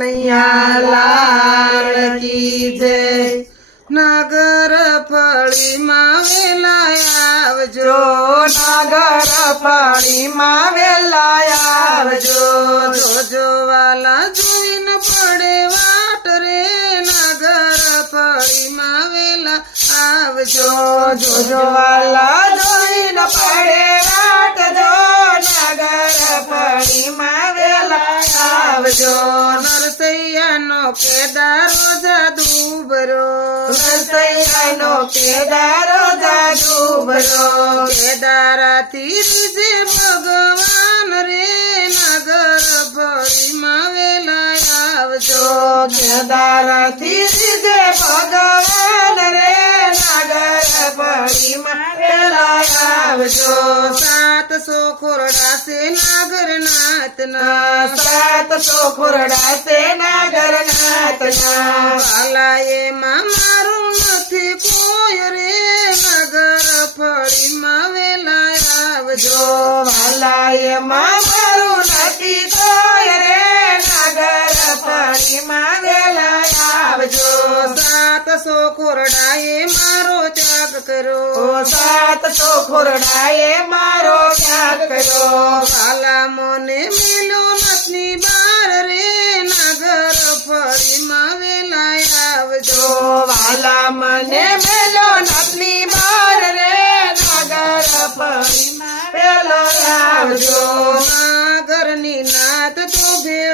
લાલ કી જય નગર ફળીમાં વેલા આવજો નગર ફળીમાં વેલા આવજો જોજો વાલા જોઈને પડે વાટ રે નગર ફળીમાં વેલા આવજો જોજો વાલા જોઈને પડે વાટ જો નગર ફળીમાં વેલા આવજો. નરસૈયાનો કેદારો જાદુ ભરો. નરસૈયાનો કેદારો જાદુ ભરો. કેદારાથી રીજે ભગવાન રે નગર ફળીમાં વેલા આવજો. કેદારથી રીજે ભગવાન રે આવજો સાતસો ખોરડા છે નાગર નાથના સાતસો ખોરડા છે નાગર નાથના વાલા એમાં મારું નથી કોઈ રે નગર ફળીમાં વેલા આવજો વાલા એમાં સાતસો ખોરડા એ મારો ત્યાગ કરો ઓ સાતસો ખોરડાએ મારો ત્યાગ કર્યો વાલા મને મેલો નથી બાર રે નગર ફળીમાં વેલા આવજો જો વાલા મને મેલો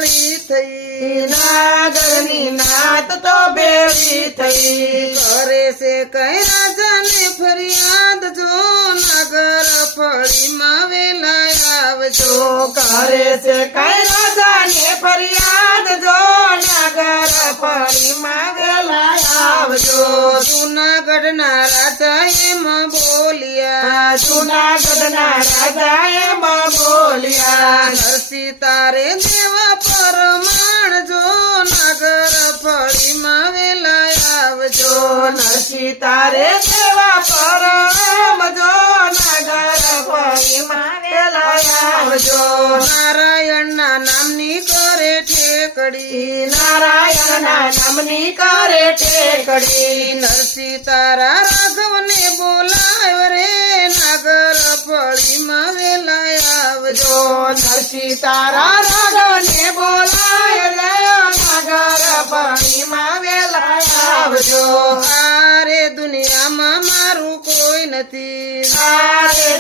ભેળી થઈ. નાગરની નાત તો બેવી થઈ. કરે છે કઈ રાજાને ફરિયાદ? જો નાગર ફળીમાં વેલા આવજો. કરે છે કઈ રાજાને ફરિયાદ? જો નગર ફળીમાં વેલા જુનાગઢ ના રાજા એમાં બોલ્યા. જુનાગઢના રાજા એમ બોલ્યા. નરસિંહ તારે દેવા પરમાણ જો, નગર ફળીમાં વેલા આવજો. જો નરસિંહ તારે દેવા પરમ જો નારાયણના નામની કરે ઠેકડી. નારાયણના નામની કરે ટેકડી નરસિંહ તારા રાઘવને બોલાવ રે નાગર ફળીમાં વેલા આવજો. નરસિંહ તારા રાઘવને બોલાય લે નગર ફળીમાં વેલા આવજો. નથી।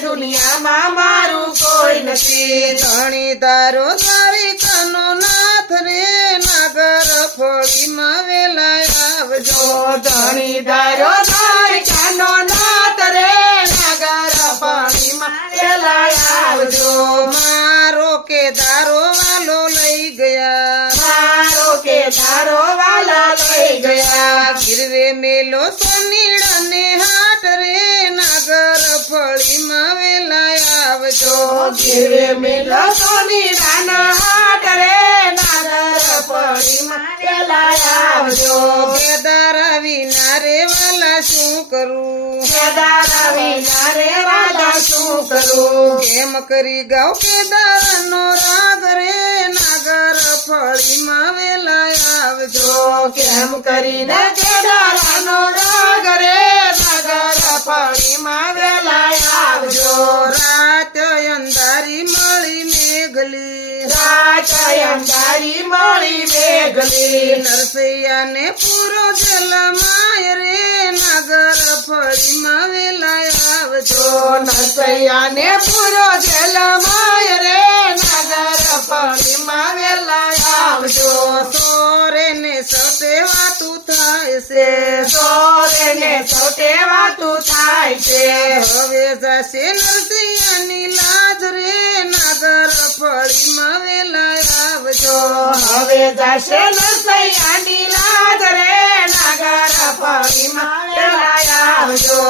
દુનિયામાં મારું કોઈ નથી। ધણી તારો દ્વારિકાનો નાથ રે નગર ફળીમાં વેલા આવજો। ધણી ધણી ધારો કનો નાથ રે નગર ફળીમાં વેલા આવજો। મારો કેદારો વાલો લઈ ગયા। મારો કે દારો વાલા લઈ ગયા। ગીરવે મેલો સોનીડાને હાટ રે નગર ફળીમાં વેલા આવજો. ગીર મિલો સોની રાના હાટ રે નાગર ફળીમાં વેલા આવજો. કેદાર વિના રે વાલા શું કરું? કેદાર વિના રે વાલા શું કરું? કેમ કરી ગાવ કેદારનો રાગ રે? નગર ફળીમાં વેલા આવજો. કેમ કરીને કેદારાનો રાગ રાત અંધારી મળી મેઘલી નરસૈયાને પૂરો જલમાય રે. નગર ફળીમાં વેલા આવજો. નરસૈયાને પૂરો જલમાય રે. નગર ફળીમાં વેલા આવજો. સોરે ને સતે વાતું થાય છે. સોરે ને સતે વાતું થાય છે. હવે જશે નરસૈયાની હવે જશે નરસૈયાની લાજ રે નગર વેલા આવજો.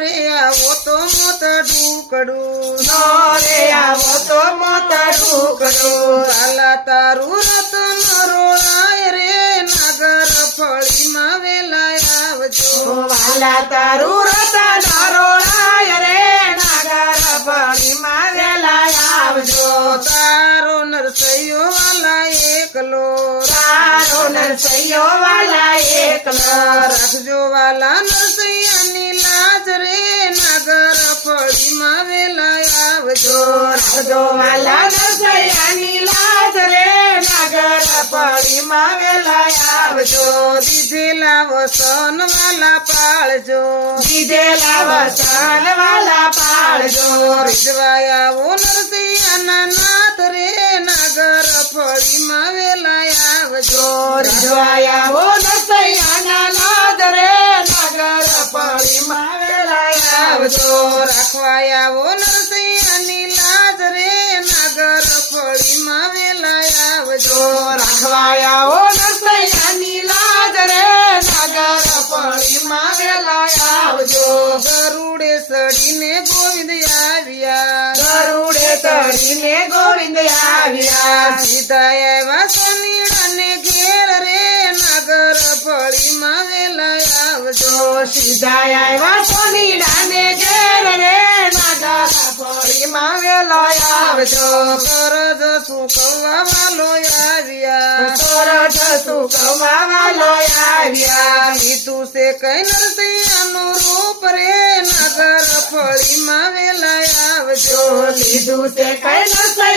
રે આવો તો મોત ઢુકડું નો રે આવો તો મોત ઢૂકડું ચાલા તારું રતન રોળાય રે નગર ફળીમાં વેલા આવજો. વાલા તારું રતન રોળાય નરસૈયો વાલા એકલા રાખજો વાલા નરસૈયાની લાજ રે નાગર ફળીમાં વેલા આવજો. રાખજો વાલા નરસૈયાની લાજ રે નાગર પડીમાં વેલા આવજો. દીધેલા વસન વાલા પાળજો. દીધેલા વસન વાલા પાડજો આવજો જોયા હો નાદ રે નાગર પડીમાં વેલા આવજો રાખવાય આવો નરસૈયાની લાજ રે નાગર ફળીમાં વેલા આવજો રાખવાયા હો નરસૈયાની લાજ રે નાગર આવજો ગરુડે સડીને ગોવિંદ આવ્યા. ગરુડે તળીને ગોવિંદ આવ્યા. સીધા આવ્યા સોનીડાને સીધા આવ્યા સોનીડાને ઘેર રે વેલા આવજો. કરજ આવ્યા. સોરઠ સુકવા વાલો આવ્યા. કીધું છે કઈ રે, નાગર ફળીમાં વેલા આવજો. લીધું છે કઈ નસૈયાનું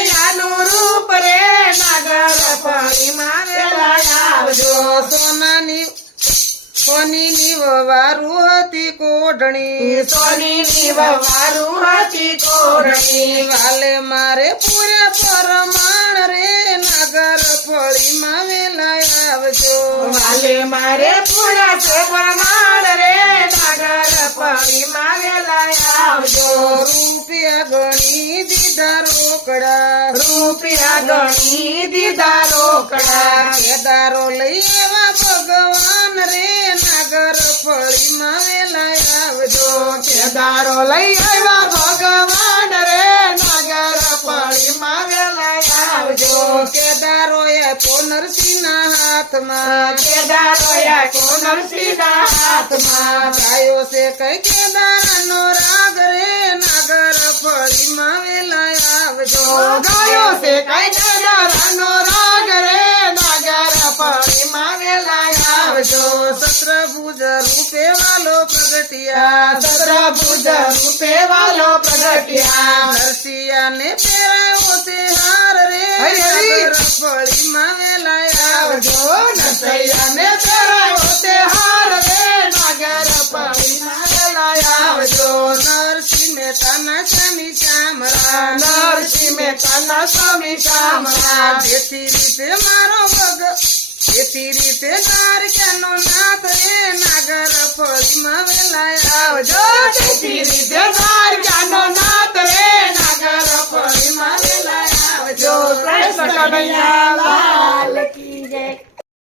વવારું હતી કોઢણી. સોની વારું હતી કોરણી વાલે મારે પૂરે પરમાણ વાલે મારે પૂરા પ્રમાણ રે નાગર પડીમાં વેલા આવજો. રૂપિયા ગણી દીધા રોકડા. રૂપિયા ગણી દીધા રોકડા. કેદારો લઈ એવા ભગવાન રે નાગર ફળીમાં માવેલા આવજો. કેદારો લઈ આવ્યા ભગવાન રે નાગર પડીમાં વેલા આવજો. કેદારો આપ્યો નરસિંહના હાથમાં કેદારો યાકો નરસિંહના હાથમાં ગાયો છે કઈ કેદારનો રાગ રે નાગર ફળીમાં વેલા આવજો ગાયો છે કઈ કેદારનો રાગ રે નાગર પડીમાં વેલા આવજો સત્રભુજ રૂપે વાલો પ્રગટિયા સત્રભુજ રૂપે વાલો પ્રગટ્યા નરસિયાને પહેરાયો છે હાર રે હરી, હરી. નાગર ફળીમાં વેલા આવજો આવજો નસૈયાને પહેરાયો તે હાર રે. નાગર વેલા આવજો, નરસિંહ મહેતાના સ્વામી ચામરા. નરસિંહ મહેતાના સ્વામી શામળા જેથી રીતે મારો ભગ જેથી રીતે દ્વારકાનો નાથ રે. નાગર ફળીમાં વેલા આવજો તેથી રીતે દ્વારકાનો નાથ રે. નાગર પડીમાં વેલા આવજો. કૃષ્ણ કનૈયા